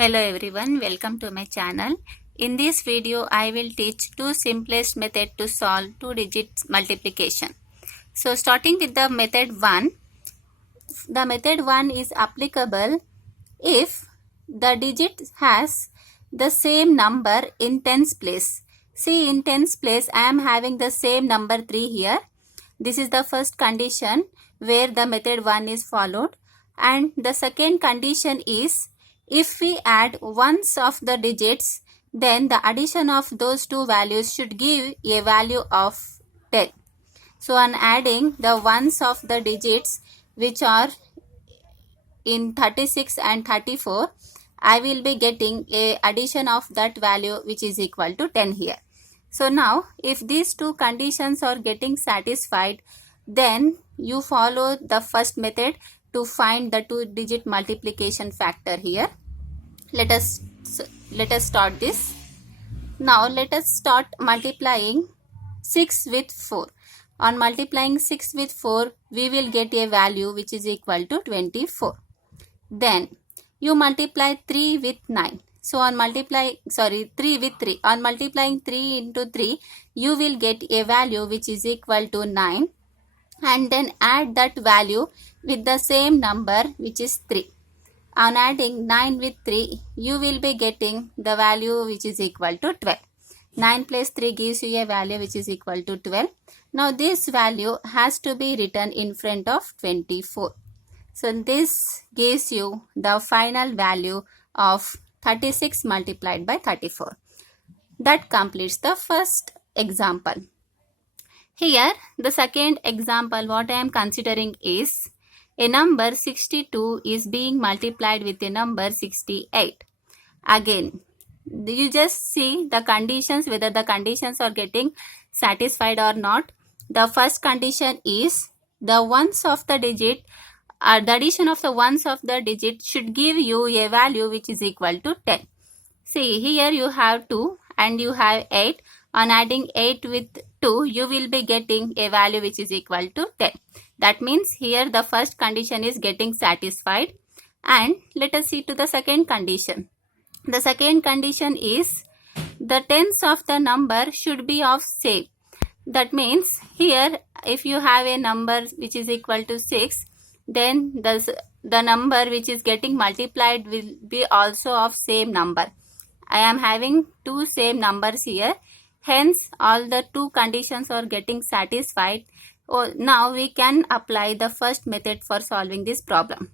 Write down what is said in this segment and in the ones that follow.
Hello everyone, welcome to my channel. In this video, I will teach two simplest method to solve two-digit multiplication. So starting with the method 1, the method 1 is applicable if the digit has the same number in tens place. See, in tens place, I am having the same number 3 here. This is the first condition where the method 1 is followed. And the second condition is if we add ones of the digits, then the addition of those two values should give a value of 10. So on adding the ones of the digits which are in 36 and 34, I will be getting a addition of that value which is equal to 10 here. So now if these two conditions are getting satisfied, then you follow the first method to find the two-digit multiplication factor here. Let us start this. Now let us start multiplying 6 with 4. On multiplying 6 with 4, we will get a value which is equal to 24. Then you multiply 3 with 9. So on 3 with 3. On multiplying 3 into 3, you will get a value which is equal to 9. And then add that value with the same number which is 3. On adding 9 with 3, you will be getting the value which is equal to 12. 9 plus 3 gives you a value which is equal to 12. Now this value has to be written in front of 24. So this gives you the final value of 36 multiplied by 34. That completes the first example. Here the second example what I am considering is a number 62 is being multiplied with a number 68. Again, you just see the conditions, whether the conditions are getting satisfied or not. The first condition is the ones of the digit, the addition of the ones of the digit should give you a value which is equal to 10. See, here you have 2 and you have 8. On adding 8 with 2, you will be getting a value which is equal to 10. That means here the first condition is getting satisfied. And let us see to the second condition. The second condition is the tens of the number should be of same. That means here if you have a number which is equal to 6, then the number which is getting multiplied will be also of same number. I am having two same numbers here. Hence, all the two conditions are getting satisfied. Now we can apply the first method for solving this problem.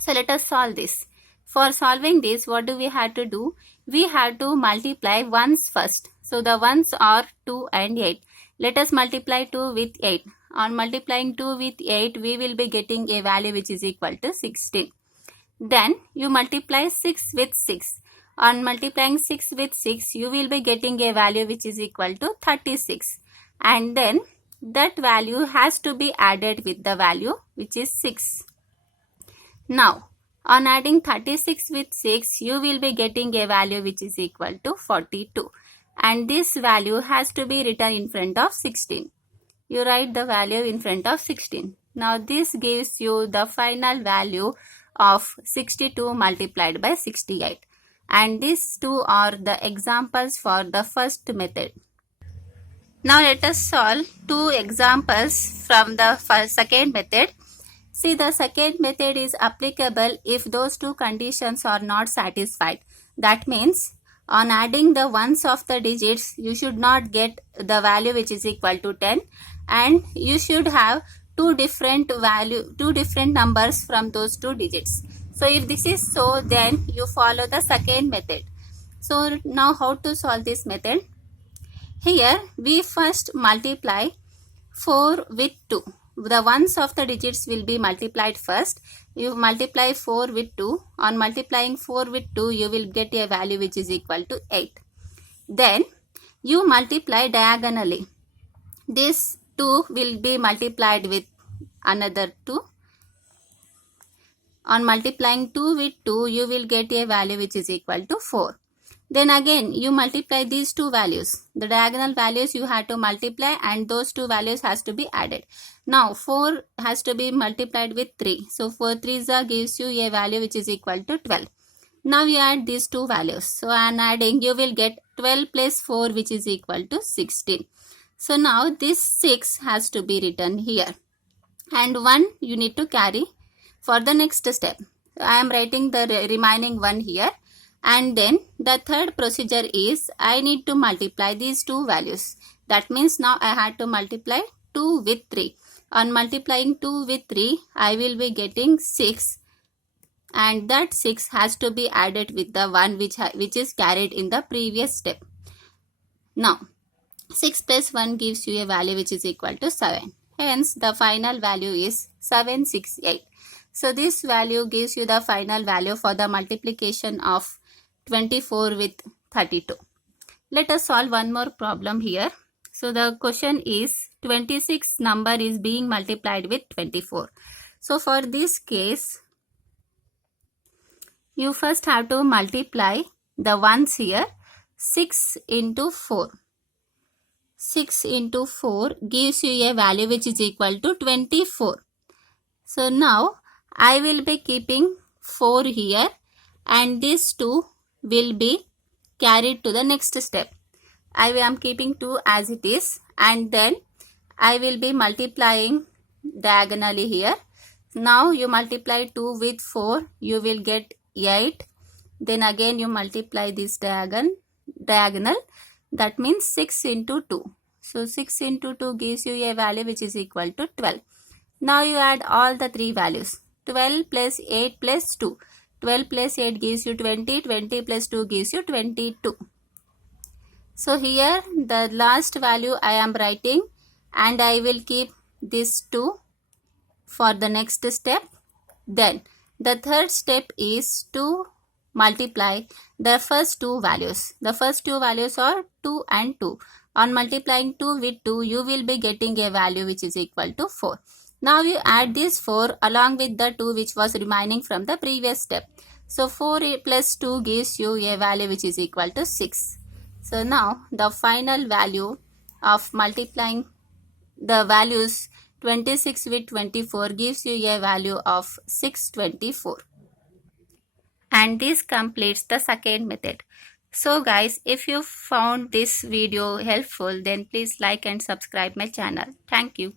So let us solve this. For solving this, what do we have to do? We have to multiply ones first. So the ones are 2 and 8. Let us multiply 2 with 8. On multiplying 2 with 8, we will be getting a value which is equal to 16. Then you multiply 6 with 6. On multiplying 6 with 6, you will be getting a value which is equal to 36. And then that value has to be added with the value which is 6. Now, on adding 36 with 6, you will be getting a value which is equal to 42. And this value has to be written in front of 16. You write the value in front of 16. Now, this gives you the final value of 62 multiplied by 68. And these two are the examples for the first method. Now let us solve two examples from the second method. See, the second method is applicable if those two conditions are not satisfied. That means on adding the ones of the digits, you should not get the value which is equal to 10, and you should have two different numbers from those two digits. So if this is so, then you follow the second method. So now how to solve this method? Here we first multiply 4 with 2. The ones of the digits will be multiplied first. You multiply 4 with 2. On multiplying 4 with 2, you will get a value which is equal to 8. Then you multiply diagonally. This 2 will be multiplied with another 2. On multiplying 2 with 2, you will get a value which is equal to 4. Then again, you multiply these two values. The diagonal values you have to multiply and those two values has to be added. Now, 4 has to be multiplied with 3. So, 4 3s gives you a value which is equal to 12. Now you add these two values. So on adding, you will get 12 plus 4, which is equal to 16. So now this 6 has to be written here. And 1 you need to carry for the next step. I am writing the remaining 1 here. And then the third procedure is I need to multiply these two values. That means now I had to multiply 2 with 3. On multiplying 2 with 3, I will be getting 6. And that 6 has to be added with the 1 which is carried in the previous step. Now, 6 plus 1 gives you a value which is equal to 7. Hence, the final value is 768. So, this value gives you the final value for the multiplication of 24 with 32. Let us solve one more problem here. So, the question is 26 number is being multiplied with 24. So, for this case, you first have to multiply the ones here. 6 into 4. 6 into 4 gives you a value which is equal to 24. So now I will be keeping 4 here and these 2 will be carried to the next step. I am keeping 2 as it is and then I will be multiplying diagonally here. Now you multiply 2 with 4, you will get 8. Then again you multiply this diagonal. That means 6 into 2. So 6 into 2 gives you a value which is equal to 12. Now you add all the three values. 12 plus 8 plus 2. 12 plus 8 gives you 20. 20 plus 2 gives you 22. So here the last value I am writing and I will keep this 2 for the next step. Then the third step is to multiply the first two values. The first two values are 2 and 2. On multiplying 2 with 2, you will be getting a value which is equal to 4. Now you add this 4 along with the 2 which was remaining from the previous step. So 4 plus 2 gives you a value which is equal to 6. So now the final value of multiplying the values 26 with 24 gives you a value of 624. And this completes the second method. So guys, if you found this video helpful, then please like and subscribe my channel. Thank you.